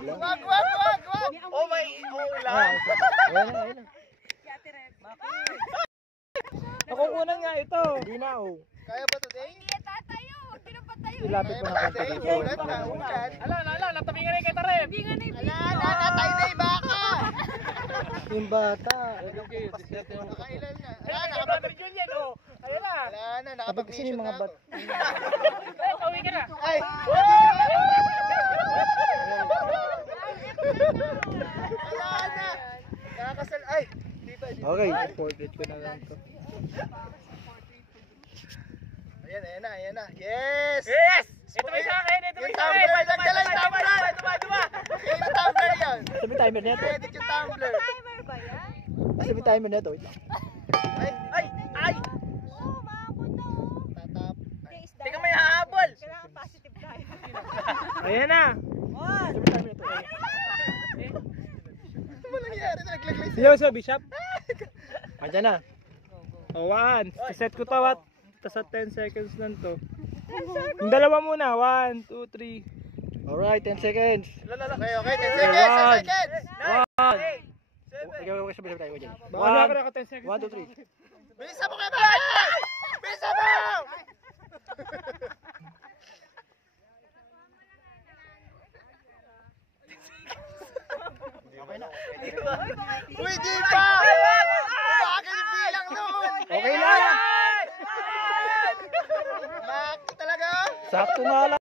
Wag! Oh my, ulan. Ayun. Ako unang nga ito. Hindi na oh. Kaya ba today? Hindi tatayo. Huwag din ang patayo. Ilapit mo na Today, dito. ulan na, ulan. Ala, natabingan na kay Tarem. Hindi nga na yung Natay na yung baka. Yung bata. Nakailan na. Kay Brother Julian, oh. Ayun na. Wala na, Sabi kasi nakapag-mission yung mga na bat. ako. Ay, pauwi ka na. Ay! Wala na! Nakakasal, ay! Dito. Okay, portrait ko na lang to. Ayan na. Yes! Yes! Ito may sa akin, ito may Yung sa akin. tumbler, nagdala yung tumbler! Duma. Yung tumbler yan! Sabi timer nito. Edit yung tumbler! timer ba yan? Sabi timer nito. Wait lang. Ay! Oo, maabot na oh. Tatap. Hindi ka may hahabol. Kailangan positive tayo. Ayan na. Sabi timer nito. Ano ba nangyari? Naglagay Sige mo sa Bishop. Andiyan na. O, 1. Set ko to at tas at 10 seconds lang to. Yung dalawa muna. 1, 2, 3. Alright, 10 seconds. Okay, 10 seconds! 10 seconds! 1. Okay, sabi tayo dyan. Wala ka na 10 seconds. 1, 2, 3. Bilisan mo kayo ba? Bilisan mo! Okay na. Uy, di pa! Bakit yung bilang noon? Okay na. Mak talaga? Sakto na lang.